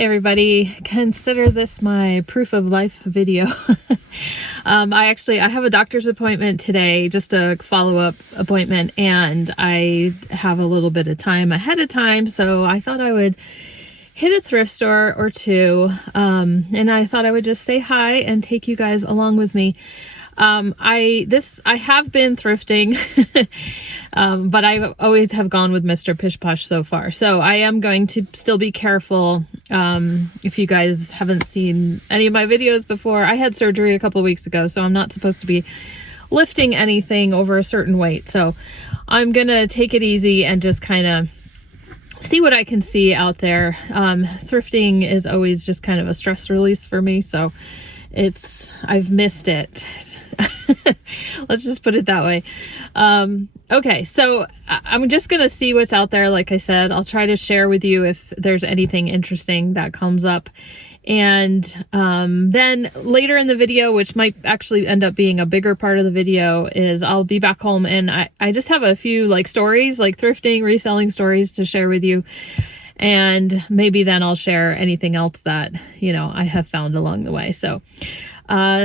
Hey everybody, consider this my proof of life video. I have a doctor's appointment today, just a follow-up appointment, and I have a little bit of time ahead of time, so I thought I would hit a thrift store or two, and I thought I would just say hi and take you guys along with me. I have been thrifting, but I always have gone with Mr. Pish Posh so far. So I am going to still be careful. If you guys haven't seen any of my videos before, I had surgery a couple weeks ago, so I'm not supposed to be lifting anything over a certain weight. So I'm going to take it easy and just kind of see what I can see out there. Thrifting is always just kind of a stress release for me. So I've missed it. Let's just put it that way. Okay, so I'm just going to see what's out there. Like I said, I'll try to share with you if there's anything interesting that comes up. And then later in the video, which might actually end up being a bigger part of the video, is I'll be back home and I just have a few stories, like thrifting, reselling stories to share with you. And maybe then I'll share anything else that, I have found along the way. So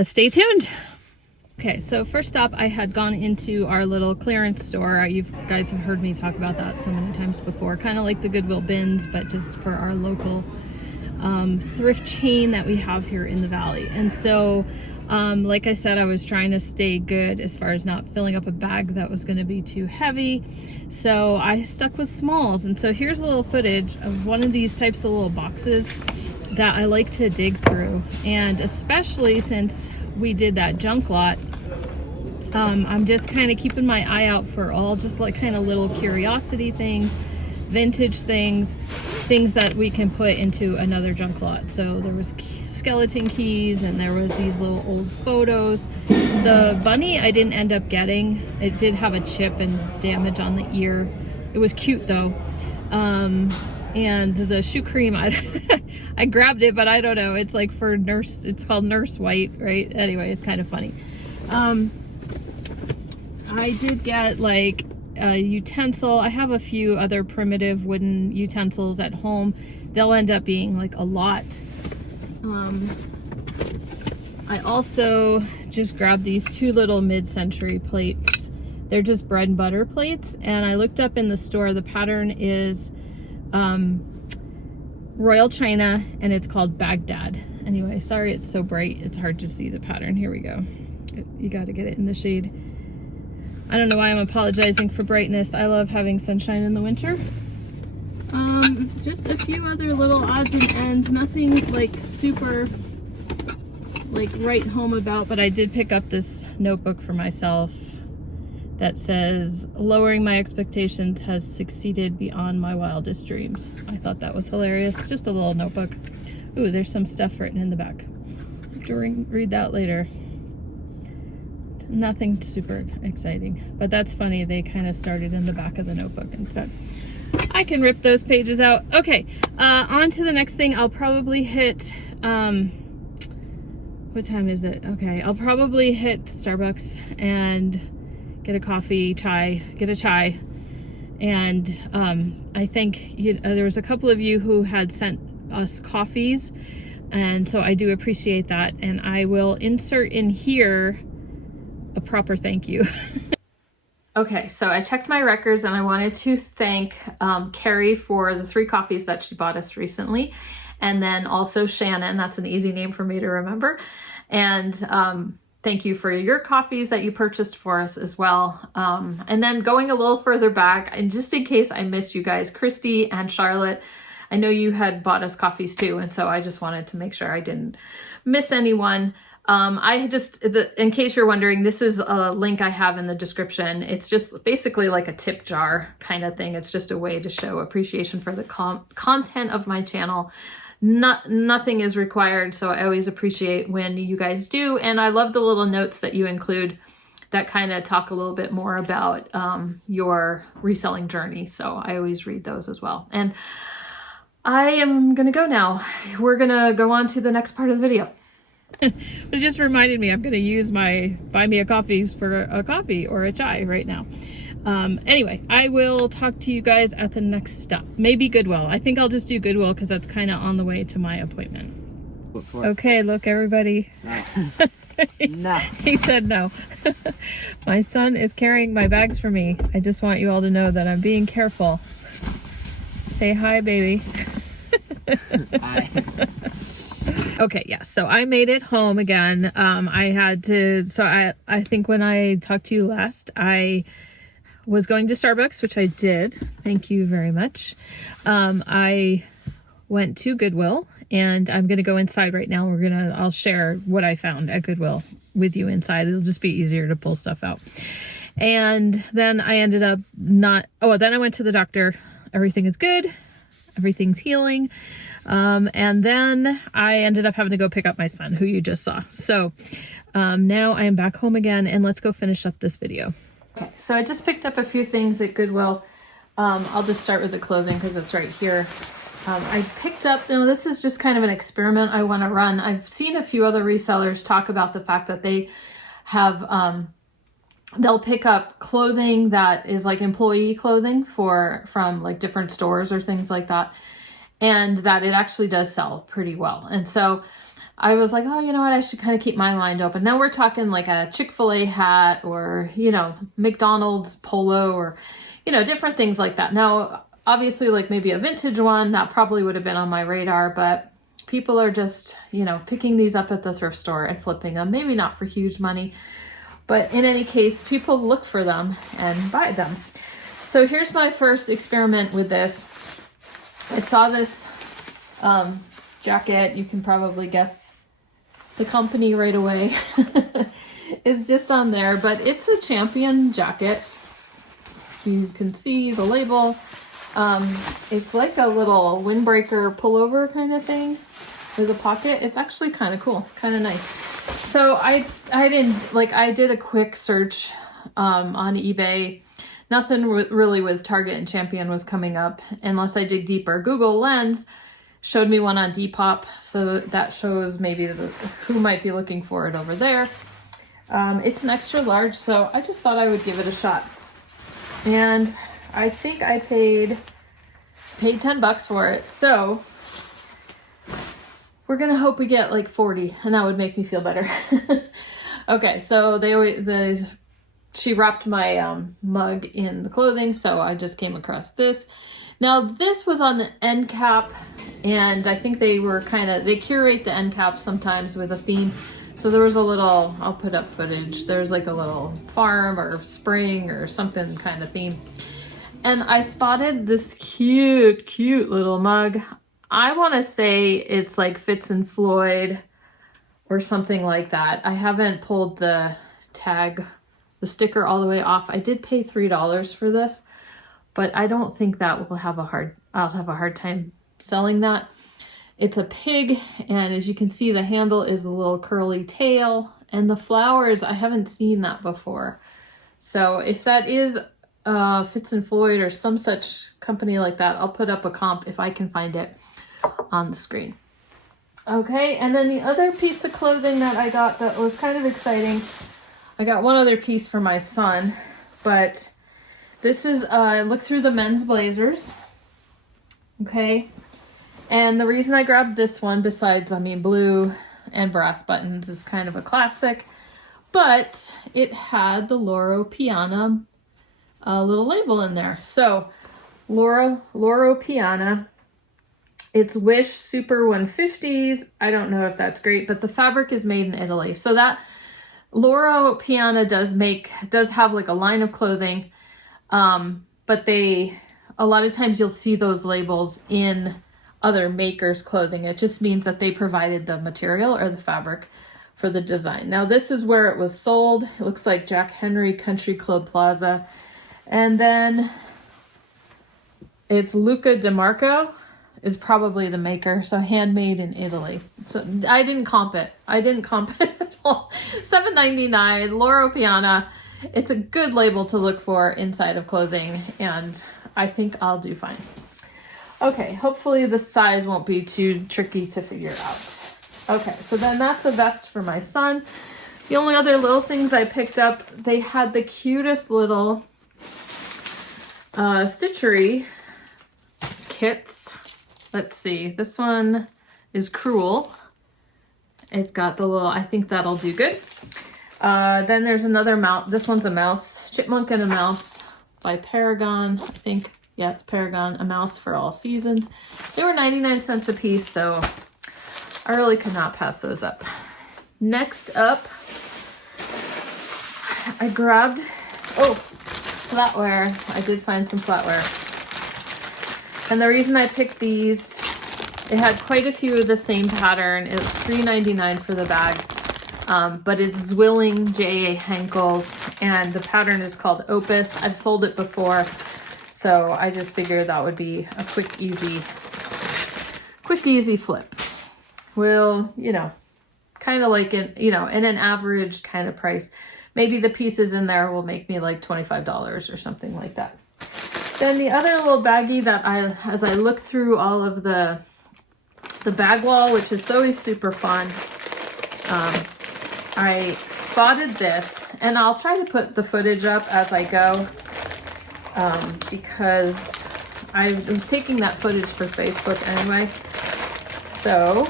stay tuned. Okay, so first up, I had gone into our little clearance store. You guys have heard me talk about that so many times before. Kind of like the Goodwill bins, but just for our local thrift chain that we have here in the Valley. And so, like I said, I was trying to stay good as far as not filling up a bag that was going to be too heavy. So I stuck with smalls. And so here's a little footage of one of these types of little boxes that I like to dig through. And especially since we did that junk lot, I'm just kind of keeping my eye out for all just kind of little curiosity things, vintage things that we can put into another junk lot. So there was skeleton keys, and there was these little old photos. The bunny I didn't end up getting. It did have a chip and damage on the ear. It was cute though. And the shoe cream, I grabbed it, but I don't know. It's like for nurse, it's called Nurse White, right? Anyway, it's kind of funny. I did get a utensil. I have a few other primitive wooden utensils at home. They'll end up being a lot. I also just grabbed these two little mid-century plates. They're just bread and butter plates. And I looked up in the store, the pattern is Royal China, and it's called Baghdad. Anyway, sorry it's so bright, it's hard to see the pattern. Here we go. You got to get it in the shade. I don't know why I'm apologizing for brightness. I love having sunshine in the winter. Just a few other little odds and ends, nothing super write home about, but I did pick up this notebook for myself that says, "Lowering my expectations has succeeded beyond my wildest dreams." I thought that was hilarious. Just a little notebook. Ooh, there's some stuff written in the back. I have to read that later. Nothing super exciting, but that's funny. They kind of started in the back of the notebook instead. I can rip those pages out. Okay, on to the next thing. I'll probably hit, what time is it? Okay, I'll probably hit Starbucks and get a coffee, get a chai. And I think there was a couple of you who had sent us coffees, and so I do appreciate that. And I will insert in here a proper thank you. Okay, so I checked my records and I wanted to thank Carrie for the 3 coffees that she bought us recently. And then also Shannon, that's an easy name for me to remember. And thank you for your coffees that you purchased for us as well. And then going a little further back, and just in case I missed you guys, Christy and Charlotte, I know you had bought us coffees too. And so I just wanted to make sure I didn't miss anyone. In case you're wondering, this is a link I have in the description. It's just basically like a tip jar kind of thing. It's just a way to show appreciation for the content of my channel. Nothing is required, so I always appreciate when you guys do. And I love the little notes that you include that kind of talk a little bit more about your reselling journey. So I always read those as well. And I am gonna go now. We're gonna go on to the next part of the video. It just reminded me I'm going to use my buy me a coffees for a coffee or a chai right now. Anyway, I will talk to you guys at the next stop. Maybe Goodwill. I think I'll just do Goodwill because that's kind of on the way to my appointment. Okay, look, everybody. No. No. He said no. My son is carrying my bags for me. I just want you all to know that I'm being careful. Say hi, baby. Hi. Okay, yeah, so I made it home again. I had to, so I think when I talked to you last, I was going to Starbucks, which I did. Thank you very much. I went to Goodwill, and I'm going to go inside right now. I'll share what I found at Goodwill with you inside. It'll just be easier to pull stuff out. And then I ended up then I went to the doctor. Everything is good. Everything's healing. And then I ended up having to go pick up my son, who you just saw. So now I am back home again, and let's go finish up this video. Okay, so I just picked up a few things at Goodwill. I'll just start with the clothing because it's right here. I picked up, this is just kind of an experiment I want to run. I've seen a few other resellers talk about the fact that they have, they'll pick up clothing that is like employee clothing from like different stores or things like that. And that it actually does sell pretty well. And so I was like, oh, you know what? I should kind of keep my mind open. Now we're talking like a Chick-fil-A hat or, McDonald's polo or, different things like that. Now, obviously, like maybe a vintage one, that probably would have been on my radar, but people are just, picking these up at the thrift store and flipping them. Maybe not for huge money, but in any case, people look for them and buy them. So here's my first experiment with this. I saw this jacket. You can probably guess the company right away. It's just on there, but it's a Champion jacket. You can see the label. It's like a little windbreaker pullover kind of thing with a pocket. It's actually kind of cool, kind of nice. So I did a quick search on eBay. Nothing really with Target and Champion was coming up unless I dig deeper. Google Lens showed me one on Depop, so that shows maybe who might be looking for it over there. It's an extra large, so I just thought I would give it a shot. And I think I paid $10 for it. So we're gonna hope we get like 40, and that would make me feel better. Okay, so she wrapped my mug in the clothing, so I just came across this. Now this was on the end cap, and I think they curate the end cap sometimes with a theme. So there was I'll put up footage. There's like a little farm or spring or something kind of theme. And I spotted this cute little mug. I want to say it's like Fitz and Floyd or something like that. I haven't pulled the sticker all the way off. I did pay $3 for this, but I don't think that I'll have a hard time selling that. It's a pig, and as you can see, the handle is a little curly tail, and the flowers, I haven't seen that before. So if that is Fitz and Floyd or some such company like that, I'll put up a comp if I can find it on the screen. Okay, and then the other piece of clothing that I got that was kind of exciting, I got one other piece for my son, but this is, look through the men's blazers. Okay, and the reason I grabbed this one, besides, blue and brass buttons is kind of a classic, but it had the Loro Piana little label in there. So Loro Piana, it's Wish Super 150s. I don't know if that's great, but the fabric is made in Italy. So that Loro Piana does have like a line of clothing, but a lot of times you'll see those labels in other makers' clothing. It just means that they provided the material or the fabric for the design. Now this is where it was sold. It looks like Jack Henry Country Club Plaza. And then it's Luca DeMarco is probably the maker. So handmade in Italy. So I didn't comp it at all. $7.99, Loro Piana. It's a good label to look for inside of clothing, and I think I'll do fine. Okay, hopefully the size won't be too tricky to figure out. Okay, so then that's a vest for my son. The only other little things I picked up, they had the cutest little Stitchery kits. Let's see. This one is Cruel. It's got the little, I think that'll do good. Then there's another mouse. This one's a mouse. Chipmunk and a Mouse by Paragon. I think, yeah, it's Paragon. A Mouse for All Seasons. They were 99 cents a piece, so I really could not pass those up. Next up, I grabbed, flatware. I did find some flatware. And the reason I picked these, it had quite a few of the same pattern. It was $3.99 for the bag. But it's Zwilling J.A. Henkel's, and the pattern is called Opus. I've sold it before, so I just figured that would be a quick, easy flip. Well, you know, kind of like in an average kind of price. Maybe the pieces in there will make me like $25 or something like that. Then the other little baggie that as I look through all of the bag wall, which is always super fun, I spotted this, and I'll try to put the footage up as I go, because I was taking that footage for Facebook anyway. So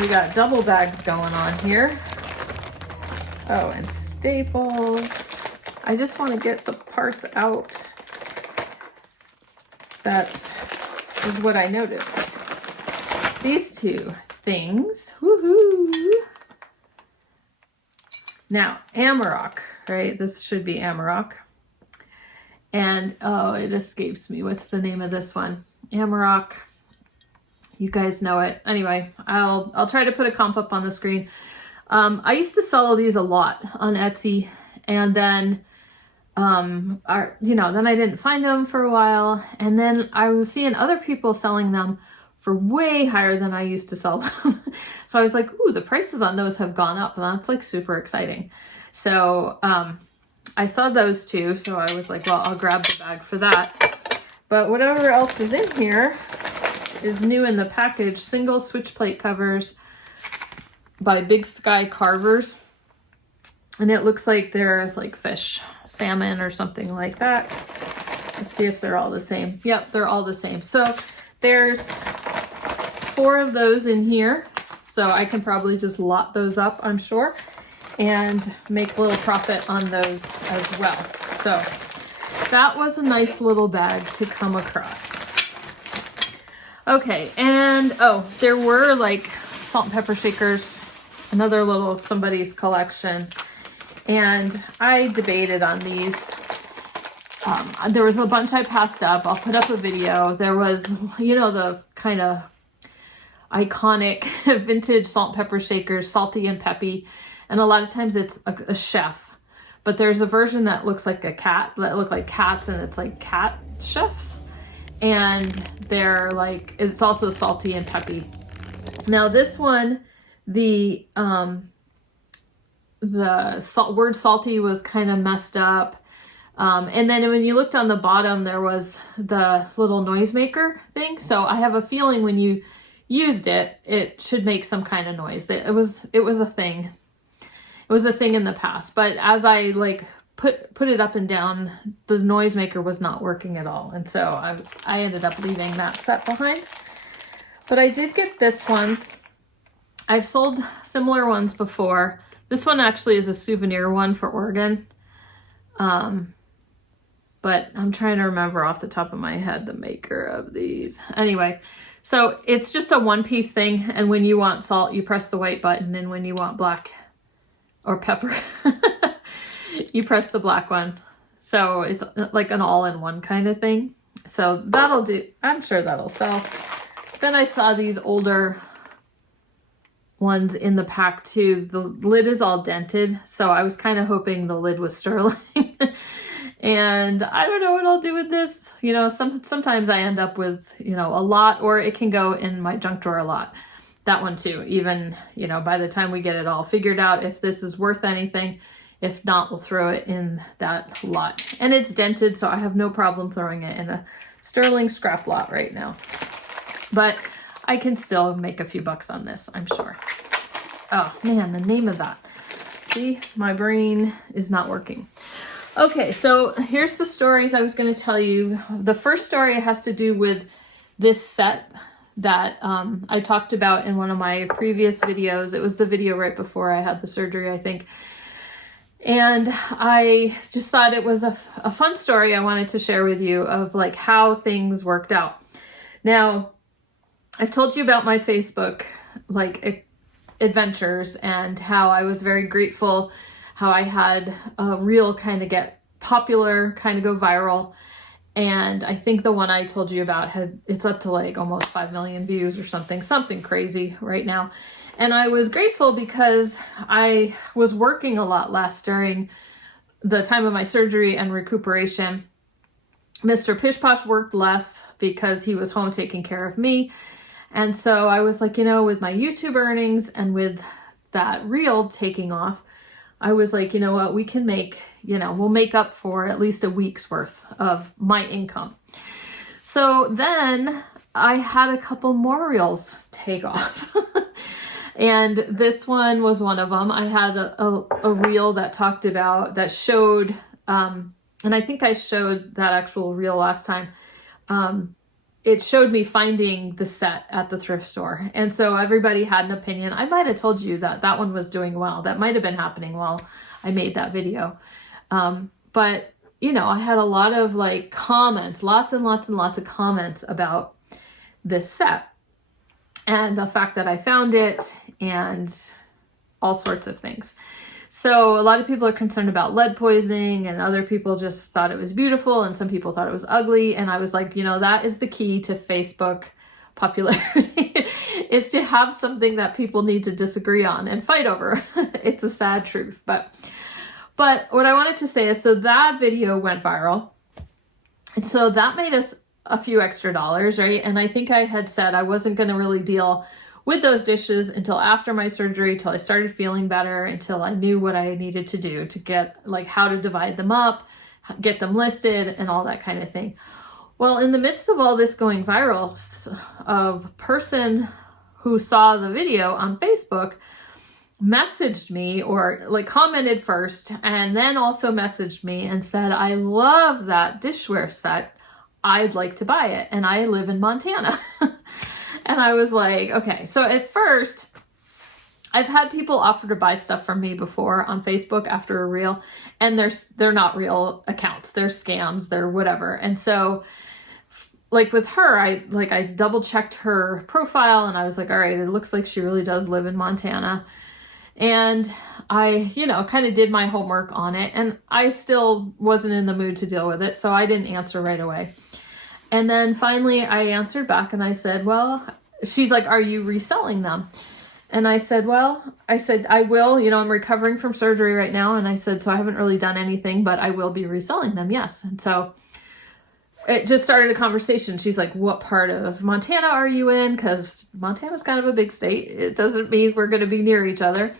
we got double bags going on here. Oh, and staples. I just want to get the parts out. That is what I noticed. These two things. Woohoo! Now, Amarok, right? This should be Amarok. And, oh, it escapes me. What's the name of this one? Amarok. You guys know it. Anyway, I'll try to put a comp up on the screen. I used to sell these a lot on Etsy, and then, then I didn't find them for a while, and then I was seeing other people selling them for way higher than I used to sell them. So I was like, ooh, the prices on those have gone up, and that's like super exciting. So I saw those two, so I was like, well, I'll grab the bag for that. But whatever else is in here is new in the package. Single switch plate covers by Big Sky Carvers. And it looks like they're like fish, salmon or something like that. Let's see if they're all the same. Yep, they're all the same. So there's 4 of those in here. So I can probably just lot those up, I'm sure, and make a little profit on those as well. So that was a nice little bag to come across. Okay, and there were like salt and pepper shakers, another little somebody's collection. And I debated on these. There was a bunch I passed up. I'll put up a video. There was, the kind of iconic vintage salt and pepper shakers, salty and peppy. And a lot of times it's a chef. But there's a version that looks like a cat, that look like cats, and it's like cat chefs. And they're like, it's also salty and peppy. Now this one, the word salty was kind of messed up. And then when you looked on the bottom, there was the little noisemaker thing. So I have a feeling when you used it, it should make some kind of noise. It was a thing. It was a thing in the past. But as I like put it up and down, the noisemaker was not working at all. And so I ended up leaving that set behind. But I did get this one. I've sold similar ones before. This one actually is a souvenir one for Oregon. But I'm trying to remember off the top of my head the maker of these. Anyway, so it's just a one-piece thing. And when you want salt, you press the white button. And when you want black or pepper, you press the black one. So it's like an all-in-one kind of thing. So that'll do. I'm sure that'll sell. Then I saw these older ones in the pack too. The lid is all dented, so I was kind of hoping the lid was sterling. And I don't know what I'll do with this. Sometimes I end up with, a lot, or it can go in my junk drawer a lot. That one too, even, by the time we get it all figured out, if this is worth anything. If not, we'll throw it in that lot. And it's dented, so I have no problem throwing it in a sterling scrap lot right now. But I can still make a few bucks on this, I'm sure. Oh man, the name of that. See, my brain is not working. Okay, so here's the stories I was going to tell you. The first story has to do with this set that I talked about in one of my previous videos. It was the video right before I had the surgery, I think. And I just thought it was a fun story I wanted to share with you of like how things worked out. Now, I've told you about my Facebook like adventures and how I was very grateful, how I had a reel kind of get popular, kind of go viral. And I think the one I told you about it's up to like almost 5 million views or something crazy right now. And I was grateful because I was working a lot less during the time of my surgery and recuperation. Mr. Pishposh worked less because he was home taking care of me. And so I was like, with my YouTube earnings and with that reel taking off, I was like, you know what, we can make, we'll make up for at least a week's worth of my income. So then I had a couple more reels take off. And this one was one of them. I had a reel that showed, and I think I showed that actual reel last time. It showed me finding the set at the thrift store. And so everybody had an opinion. I might have told you that one was doing well. That might have been happening while I made that video. But, I had a lot of like comments, lots and lots and lots of comments about this set and the fact that I found it and all sorts of things. So a lot of people are concerned about lead poisoning, and other people just thought it was beautiful, and some people thought it was ugly. And I was like, that is the key to Facebook popularity is to have something that people need to disagree on and fight over. It's a sad truth. But what I wanted to say is, so that video went viral. And so that made us a few extra dollars, right? And I think I had said I wasn't going to really deal with those dishes until after my surgery, till I started feeling better, until I knew what I needed to do to get like how to divide them up, get them listed and all that kind of thing. Well, in the midst of all this going viral, a person who saw the video on Facebook messaged me, or like commented first and then also messaged me and said, I love that dishware set. I'd like to buy it. And I live in Montana. And I was like, okay. So at first, I've had people offer to buy stuff from me before on Facebook after a reel, and they're not real accounts. They're scams. They're whatever. And so like with her, I double checked her profile, and I was like, all right, it looks like she really does live in Montana. And I, kind of did my homework on it, and I still wasn't in the mood to deal with it. So I didn't answer right away. And then finally I answered back and I said, well, she's like, are you reselling them? And I said, I will, I'm recovering from surgery right now. And I said, so I haven't really done anything, but I will be reselling them. Yes. And so it just started a conversation. She's like, what part of Montana are you in? Because Montana's kind of a big state. It doesn't mean we're going to be near each other.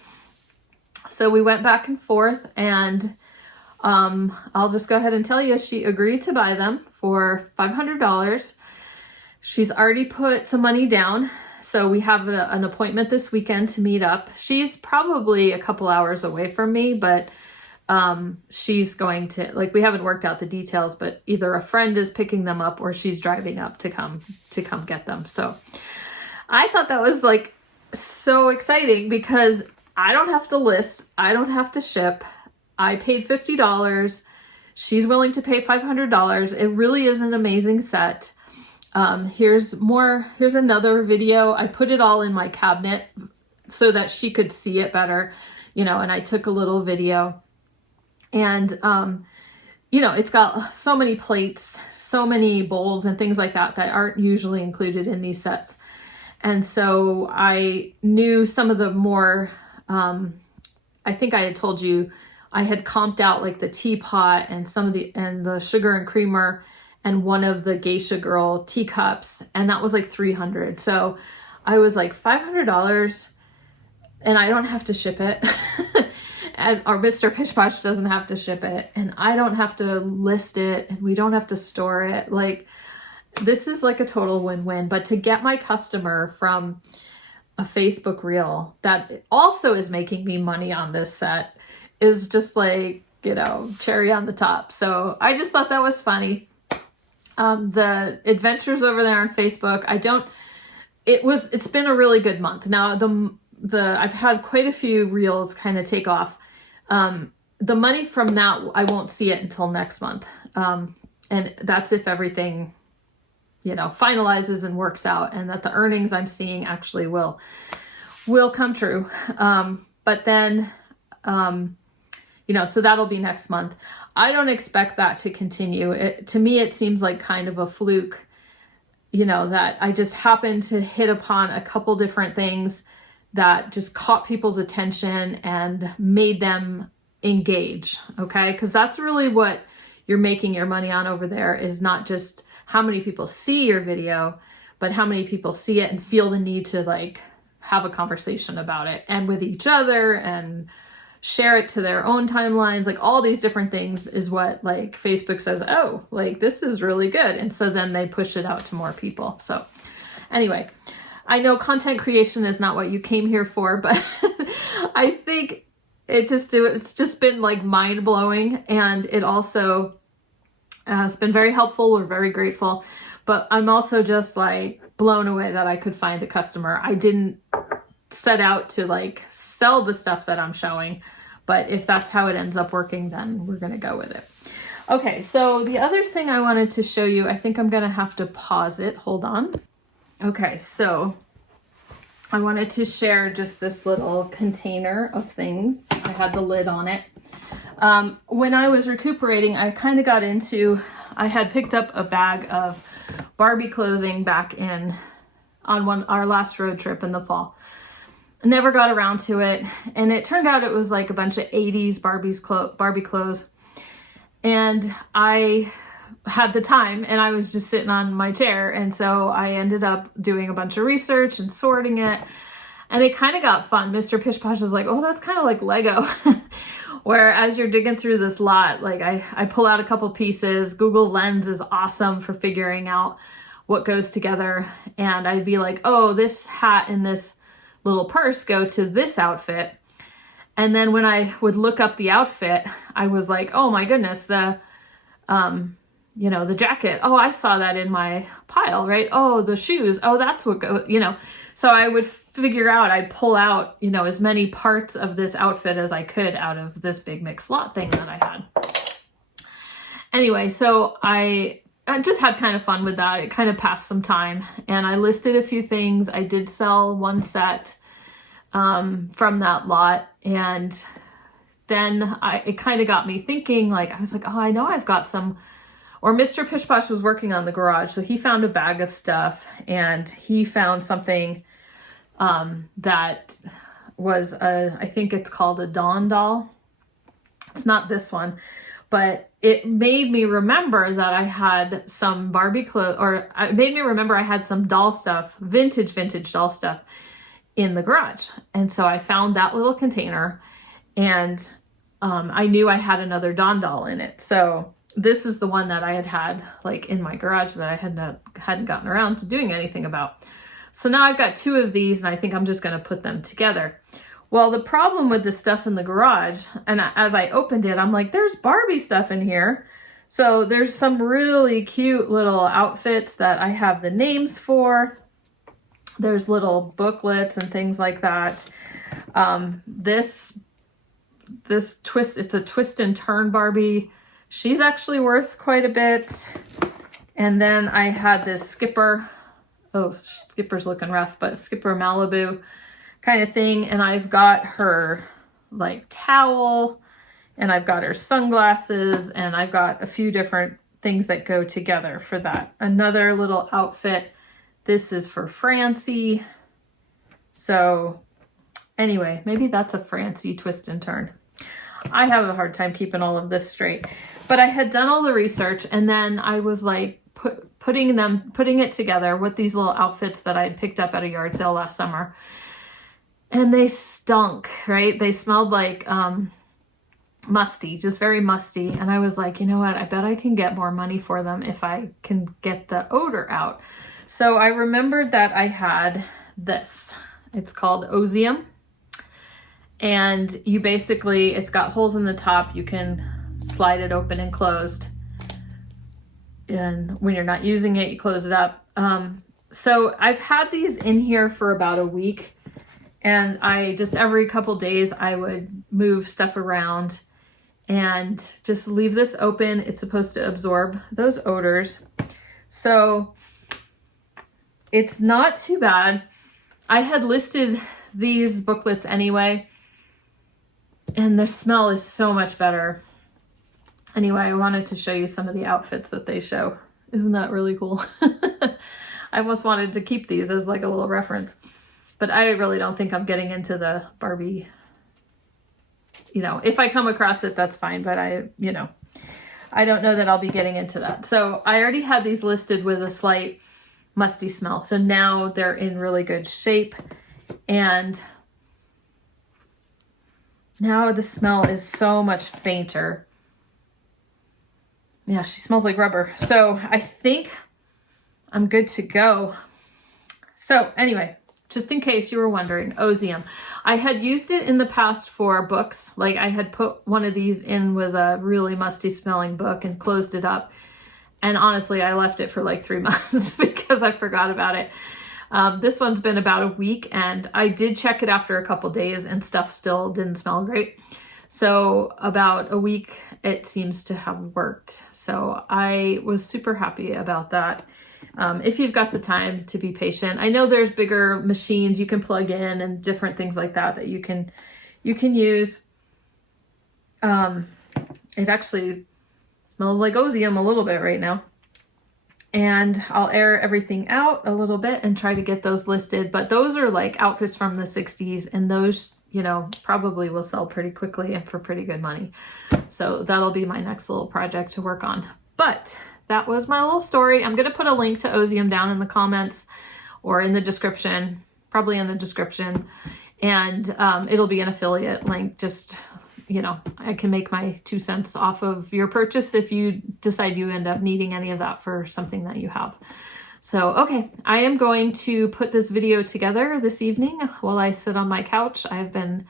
So we went back and forth, and I'll just go ahead and tell you, she agreed to buy them for $500. She's already put some money down. So we have an appointment this weekend to meet up. She's probably a couple hours away from me, but she's going to, we haven't worked out the details, but either a friend is picking them up or she's driving up to come get them. So I thought that was so exciting because I don't have to list. I don't have to ship. I paid $50. She's willing to pay $500. It really is an amazing set. Here's another video. I put it all in my cabinet so that she could see it better, and I took a little video. And, it's got so many plates, so many bowls and things like that aren't usually included in these sets. And so I knew some of the more, I think I had told you, I had comped out the teapot and the sugar and creamer and one of the Geisha Girl teacups. And that was $300. So I was $500 and I don't have to ship it. Or Mr. Pishposh doesn't have to ship it, and I don't have to list it, and we don't have to store it. This is a total win-win. But to get my customer from a Facebook reel that also is making me money on this set is just cherry on the top. So I just thought that was funny. The adventures over there on Facebook, it's been a really good month. Now I've had quite a few reels kind of take off. The money from that, I won't see it until next month. And that's if everything, finalizes and works out, and that the earnings I'm seeing actually will come true. But then, so that'll be next month. I don't expect that to continue. To me, it seems like kind of a fluke, that I just happened to hit upon a couple different things that just caught people's attention and made them engage. Okay. Because that's really what you're making your money on over there, is not just how many people see your video, but how many people see it and feel the need to have a conversation about it, and with each other, and share it to their own timelines. All these different things is what Facebook says, oh, this is really good. And so then they push it out to more people. So anyway, I know content creation is not what you came here for, but I think it's just been mind blowing. And it also it's been very helpful. We're very grateful, but I'm also just blown away that I could find a customer. I didn't set out to sell the stuff that I'm showing, but if that's how it ends up working, then we're going to go with it. Okay. So the other thing I wanted to show you, I think I'm going to have to pause it. Hold on. Okay. So I wanted to share just this little container of things. I had the lid on it. When I was recuperating, I kind of got into, I had picked up a bag of Barbie clothing back on our last road trip in the fall. Never got around to it. And it turned out it was a bunch of 80s Barbie clothes. And I had the time, and I was just sitting on my chair. And so I ended up doing a bunch of research and sorting it. And it kind of got fun. Mr. Pish Posh is like, oh, that's kind of like Lego. Where as you're digging through this lot, I pull out a couple pieces. Google Lens is awesome for figuring out what goes together. And I'd be like, oh, this hat and this little purse go to this outfit. And then when I would look up the outfit, I was like, oh my goodness, the jacket. Oh, I saw that in my pile, right? Oh, the shoes. Oh, that's what So I would figure out, I'd pull out, as many parts of this outfit as I could out of this big mixed lot thing that I had. Anyway, so I just had kind of fun with that. It kind of passed some time, and I listed a few things. I did sell one set from that lot, and then it kind of got me thinking, I was like, oh, I know I've got some, or Mr. Pish Posh was working on the garage, so he found a bag of stuff, and he found something that was I think it's called a Dawn doll. It's not this one, but it made me remember that I had some Barbie clothes, or it made me remember I had some doll stuff, vintage doll stuff in the garage. And so I found that little container, and I knew I had another Dawn doll in it. So this is the one that I had in my garage that I hadn't gotten around to doing anything about. So now I've got two of these, and I think I'm just going to put them together. Well, the problem with the stuff in the garage, and as I opened it, I'm like, there's Barbie stuff in here. So there's some really cute little outfits that I have the names for. There's little booklets and things like that. This twist, it's a twist and turn Barbie. She's actually worth quite a bit. And then I had this Skipper. Oh, Skipper's looking rough, but Skipper Malibu kind of thing. And I've got her towel, and I've got her sunglasses, and I've got a few different things that go together for that. Another little outfit. This is for Francie. So anyway, maybe that's a Francie twist and turn. I have a hard time keeping all of this straight, but I had done all the research, and then I was putting it together with these little outfits that I had picked up at a yard sale last summer, and they stunk, right? They smelled like musty, just very musty. And I was like, you know what? I bet I can get more money for them if I can get the odor out. So I remembered that I had this. It's called Ozium. And you basically, it's got holes in the top. You can slide it open and closed. And when you're not using it, you close it up. So I've had these in here for about a week, and I just every couple days I would move stuff around and just leave this open. It's supposed to absorb those odors. So it's not too bad. I had listed these booklets anyway, and the smell is so much better. Anyway, I wanted to show you some of the outfits that they show. Isn't that really cool? I almost wanted to keep these as like a little reference, but I really don't think I'm getting into the Barbie. You know, if I come across it, that's fine, but I don't know that I'll be getting into that. So I already had these listed with a slight musty smell. So now they're in really good shape, and now the smell is so much fainter. Yeah, she smells like rubber. So I think I'm good to go. So anyway, just in case you were wondering, Ozium. I had used it in the past for books. Like I had put one of these in with a really musty smelling book and closed it up. And honestly, I left it for like 3 months because I forgot about it. This one's been about a week, and I did check it after a couple days and stuff still didn't smell great. So about a week, it seems to have worked. So I was super happy about that. If you've got the time to be patient, I know there's bigger machines you can plug in and different things like that that you can use. It actually smells like Ozium a little bit right now. And I'll air everything out a little bit and try to get those listed. But those are like outfits from the 60s, and those, you know, probably will sell pretty quickly and for pretty good money. So that'll be my next little project to work on. But that was my little story. I'm going to put a link to Ozium down in the comments or in the description, probably in the description. And it'll be an affiliate link. Just, you know, I can make my 2 cents off of your purchase if you decide you end up needing any of that for something that you have. So, okay, I am going to put this video together this evening while I sit on my couch. I've been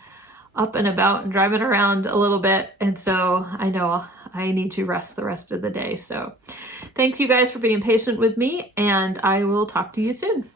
up and about and driving around a little bit, and so I know I need to rest the rest of the day. So thank you guys for being patient with me, and I will talk to you soon.